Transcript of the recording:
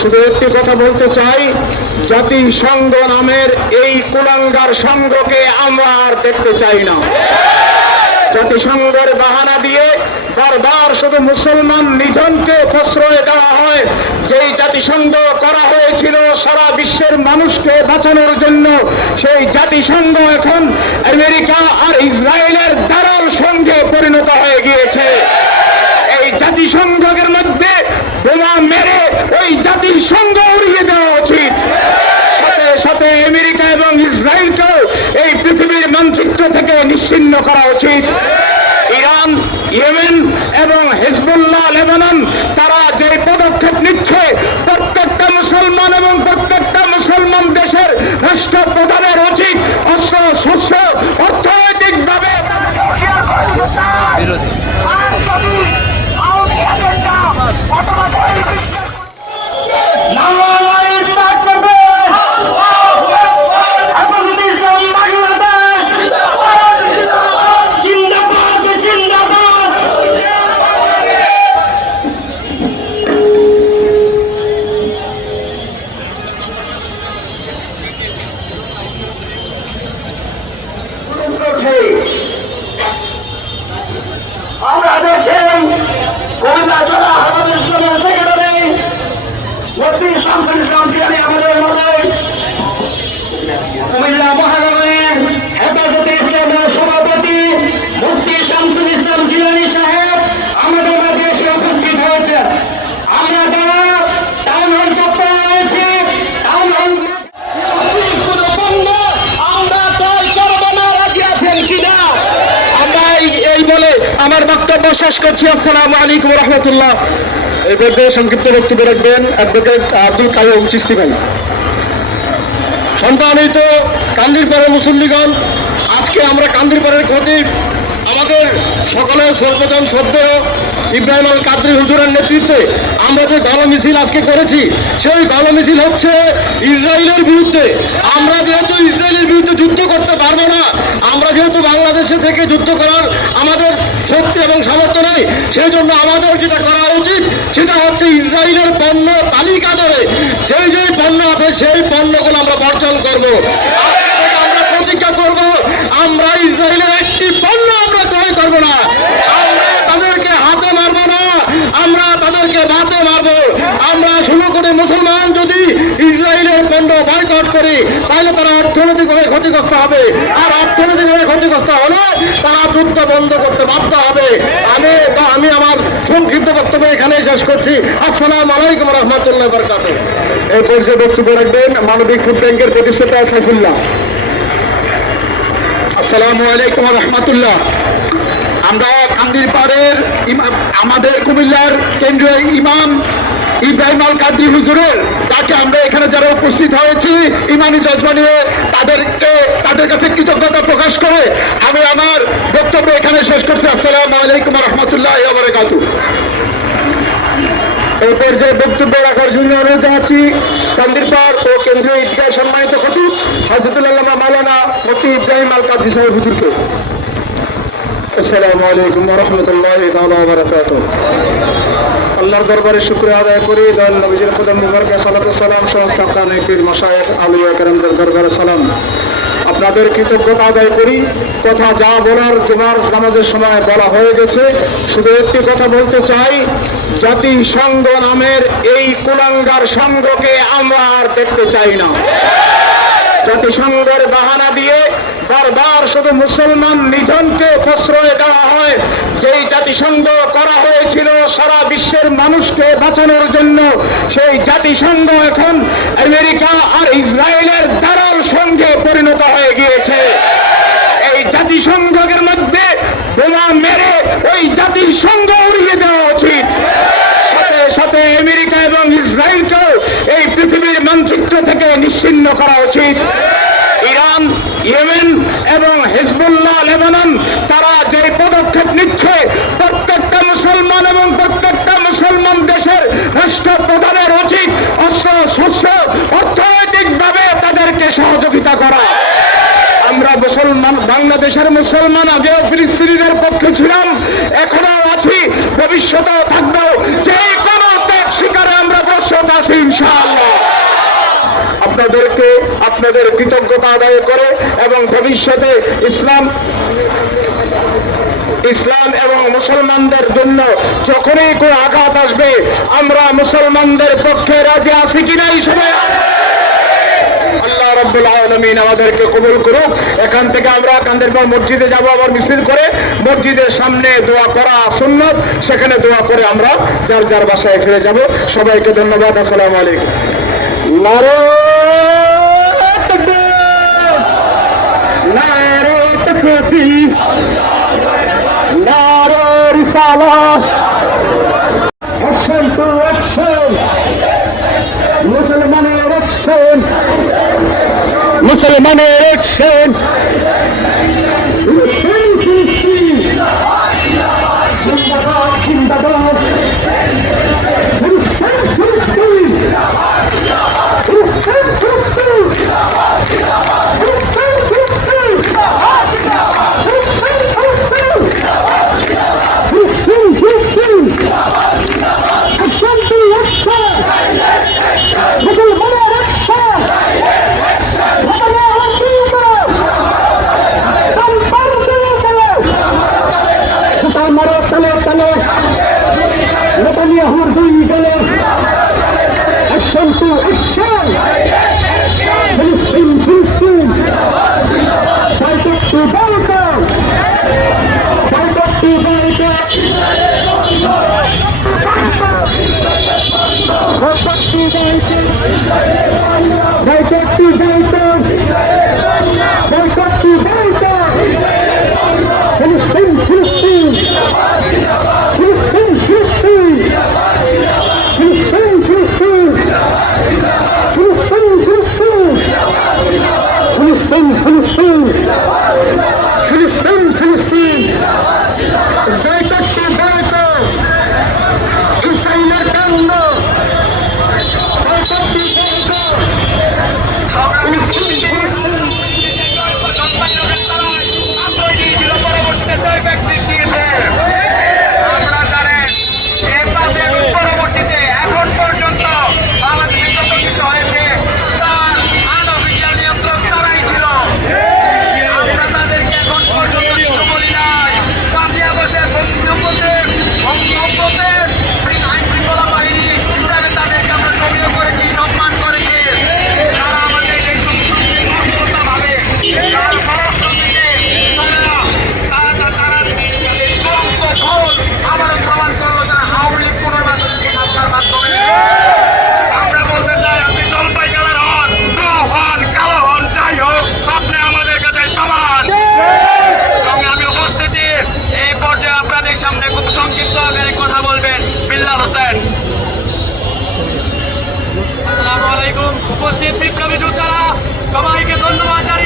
শুধু একটি কথা বলতে চাই, জাতিসংঘ নামের এই কুলাঙ্গার সংঘকে আমরা আর দেখতে চাই না। জাতিসংঘের বাহানা দিয়ে বারবার শুধু মুসলমান নিধনকে প্রশ্রয় দেওয়া হয়। যেই জাতিসংঘ করা হয়েছিল সারা বিশ্বের মানুষকে বাঁচানোর জন্য, সেই জাতিসংঘ এখন আমেরিকা আর ইসরায়েলের দালাল সংঘে পরিণত হয়ে গিয়েছে। এই জাতিসংঘের মধ্যে বোমা মেরে ওই জাতিসংঘ উড়িয়ে দেওয়া উচিত। সাথে সাথে আমেরিকা এবং ইসরায়েলকেও এই পৃথিবীর মানচিত্র থেকে নিশ্চিহ্ন করা উচিত। ইরান, ইয়েমেন এবং হিজবুল্লাহ লেবানন তারা যে পদক্ষেপ নিচ্ছে, প্রত্যেকটা মুসলমান এবং প্রত্যেকটা মুসলমান দেশের রাষ্ট্রপ্রধানের উচিত অস্ত্র শস্ত্র অর্থনৈতিকভাবে আমরা দেখছেন কুমিল্লা জেলা হেফাজত ইসলামের সেক্রেটারি মুফতি শামসুল ইসলাম জিলানী আমাদের মধ্যে, কুমিল্লা মহানগরীর হেফাজতে ইসলামের সভাপতি মুফতি শামসুল ইসলাম জিলানী সাহেব আমাদের মাঝে এসে উপস্থিত হয়েছে। আমরা যারা টাউন হল চত্বরে রয়েছি, টাউন হল কোনো পণ্য আমরা ক্রয় করবো না, রাজি আছেন কিনা? এই বলে আমার বক্তব্য শেষ করছি। আসসালামু আলাইকুম রহমতুল্লাহ। এই পর্যায়ে সংক্ষিপ্ত বক্তব্য রাখবেন অ্যাডভোকেট আব্দুল কাইয়ুম চিশতি ভাই। সম্মানিত কান্দিরপাড়ের মুসল্লিগণ, আজকে আমরা কান্দিরপাড়ের খতিব আমাদের সকলের সর্বজন শ্রদ্ধেয় ইব্রাহিম আল কাদরি হুজুরের নেতৃত্বে আমরা যে গণমিছিল আজকে করেছি, সেই গণমিছিল হচ্ছে ইসরায়েলের বিরুদ্ধে। আমরা যেহেতু ইসরায়েলের বিরুদ্ধে যুদ্ধ করতে পারবো না, আমরা যেহেতু বাংলাদেশে থেকে যুদ্ধ করার আমাদের শক্তি এবং সামর্থ্য নেই, সেই জন্য আমাদের যেটা করা উচিত সেটা হচ্ছে ইসরায়েলের পণ্য তালিকা ধরে যেই পণ্য আছে সেই পণ্যগুলো আমরা বর্জন করবো। আমরা প্রতিজ্ঞা করব, আমরা ইসরায়েলের একটি পণ্য আমরা ক্রয় করবো না, আমরা তাদেরকে হাতে মারবো না, আমরা তাদেরকে বাতে মারবো। আমরা 16 কোটি মুসলমান যদি ইসরায়েলের পণ্য বয়কট করি, তাহলে তারা অর্থনৈতিকভাবে ক্ষতিগ্রস্ত হবে, আর অর্থনৈতিকভাবে ক্ষতিগ্রস্ত হলে তারা যুদ্ধ বন্ধ করতে বাধ্য হবে। আমি আমার সংক্ষিপ্ত বক্তব্য এখানে শেষ করছি। আসসালামু আলাইকুম রহমতুল্লাহ বরকাতুহ। এই পর্যায়ে বক্তব্য রাখবেন মানবিক ফুড ব্যাংকের প্রতিষ্ঠাতা সাইফুল্লাহ। আসসালামু আলাইকুম রহমতুল্লাহ। আমরা কান্দিরপাড়ের আমাদের কুমিল্লার কেন্দ্রীয় ইমাম ইব্রাহিম আল কাদরি হুজুরের তাকে আমরা এখানে যারা উপস্থিত হয়েছি ইমানি জজবা নিয়ে তাদের কাছে কৃতজ্ঞতা প্রকাশ করে আমি আমার বক্তব্য এখানে শেষ করছি। আসসালামু আলাইকুম রহমতুল্লাহ ওয়া বারাকাতুহু। এই পর্যায়ে বক্তব্য রাখার জন্য অনুরোধ জানাচ্ছি কান্দিরপাড় ও কেন্দ্রীয় ঈদগাহ সম্মানিত খতিব হযরতুল আল্লামা মাওলানা মুফতি ইব্রাহিম আল কাদরি সাহেব হুজুরকে। আসসালামু আলাইকুম ওয়া রাহমাতুল্লাহি তাআলা ওয়া বারাকাতুহু। আল্লাহর দরবারে শুকরিয়া আদায় করি, দয়াল নবীজির কদম মুবারকে সালাতু সালাম সহ সাকানে পীর মাশায়েখ আউলিয়া কেরামদের দরবারে সালাম। আপনাদের কৃতজ্ঞতা আদায় করি। কথা যা বলার জুমার নামাজের সময় বলা হয়ে গেছে। শুধু একটি কথা বলতে চাই, জাতিসংঘ নামের এই কুলাঙ্গার সংঘকে আমরা আর দেখতে চাই না। জাতিসংঘের বাহানা দিয়ে বারবার শুধু মুসলমান নিধনকে প্রশ্রয় দেওয়া হয়। যেই জাতিসংঘ করা হয়েছিল সারা বিশ্বের মানুষকে বাঁচানোর জন্য, সেই জাতিসংঘ এখন আমেরিকা আর ইসরায়েলের দালাল সংঘে পরিণত হয়ে গিয়েছে। এই জাতিসংঘের মধ্যে বোমা মেরে ওই জাতিসংঘ উড়িয়ে দেওয়া উচিত। সাথে সাথে আমেরিকা এবং ইসরায়েলকেও এই পৃথিবীর মানচিত্র থেকে নিশ্চিহ্ন করা উচিত। ইরান, ইয়েমেন এবং হিজবুল্লাহ লেবানন তারা যে পদক্ষেপ নিচ্ছে, প্রত্যেকটা মুসলমান এবং প্রত্যেকটা মুসলমান দেশের রাষ্ট্রপ্রধানের উচিত অস্ত্র শস্ত্র অর্থনৈতিকভাবে তাদেরকে সহযোগিতা করা। আমরা মুসলমান, বাংলাদেশের মুসলমান আগেও ফিলিস্তিনিদের পক্ষে ছিলাম, এখনো আছি, ভবিষ্যতেও থাকবো। যে কোনো ত্যাগ শিকারে আমরা প্রস্তুত আছে ইনশাআল্লাহ। আপনাদেরকে আপনাদের কৃতজ্ঞতা আদায় করে এবং ভবিষ্যতে ইসলাম এবং মুসলমানদের জন্য যখনই কোনো আঘাত আসবে আমরা মুসলমানদের পক্ষে রাজি আছি কিনা এই সময় আল্লাহ রাব্বুল আলামিন আমাদেরকে কবুল করুক। এখান থেকে আমরা কান্দিরপাড় মসজিদে যাব, আবার মিছিল করে মসজিদের সামনে দোয়া করা সুন্নাত, সেখানে দোয়া করে আমরা যার যার বাসায় ফিরে যাব। সবাইকে ধন্যবাদ। আসসালামু আলাইকুম। নারায়ে তাকবীর, নারায়ে তাকবীর, নারায়ে রিসালাত, অ্যাকশন টু অ্যাকশন, মুসলমানের অ্যাকশন, মুসলমানের অ্যাকশন, ফিলিস্তিন ফিলিস্তিন জিন্দাবাদ জিন্দাবাদ, ফিলিস্তিন ফিলিস্তিন, ফিলিস্তিন ফিলিস্তিন, ফিলিস্তিন ফিলিস্তিন, ফিলিস্তিন ফিলিস্তিন, অ্যাকশন টু অ্যাকশন, মুসলমানের অ্যাকশন, নেতানিয়াহুর দুই দলে অ্যাকশন টু অ্যাকশন, ফিলিস্তিন ফিলিস্তিন, boycott two boycott, boycott two boycott, boycott two boycott, boycott two boycott, boycott two boycott, ফিলিস্তিন ফিলিস্তিন, ফিলিস্তিন ফিলিস্তিন, ফিলিস্তিন ফিলিস্তিন, ফিলিস্তিন ফিলিস্তিন, ফিলিস্তিন ফিলিস্তিন, ফিলিস্তিন ফিলিস্তিন, বয়কট টু বয়কট, ইসরায়েলের কাণ্ড, বয়কট টু বয়কট, উপস্থিত বিপ্লবী যোদ্ধারা সবাইকে ধন্যবাদ।